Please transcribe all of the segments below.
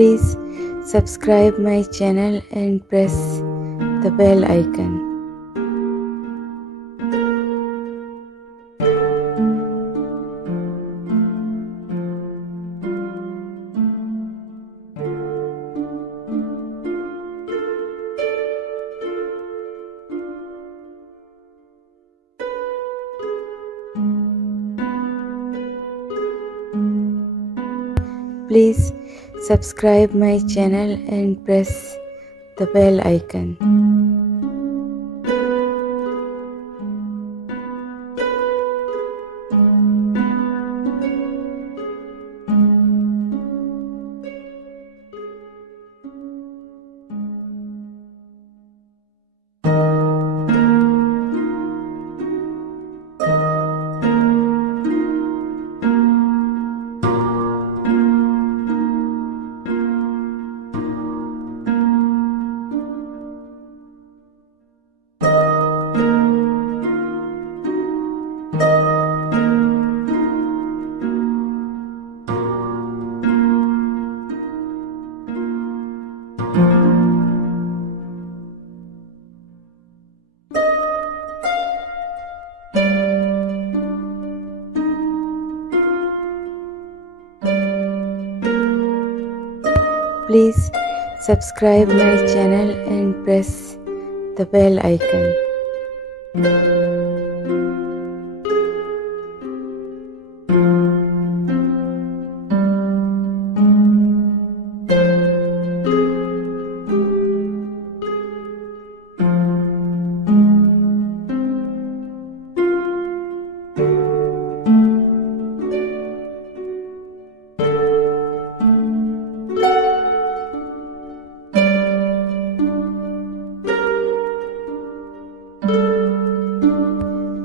Please subscribe my channel and press the bell icon. Please subscribe my channel and press the bell icon. Please subscribe my channel and press the bell icon.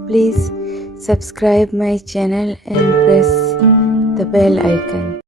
Please subscribe my channel and press the bell icon.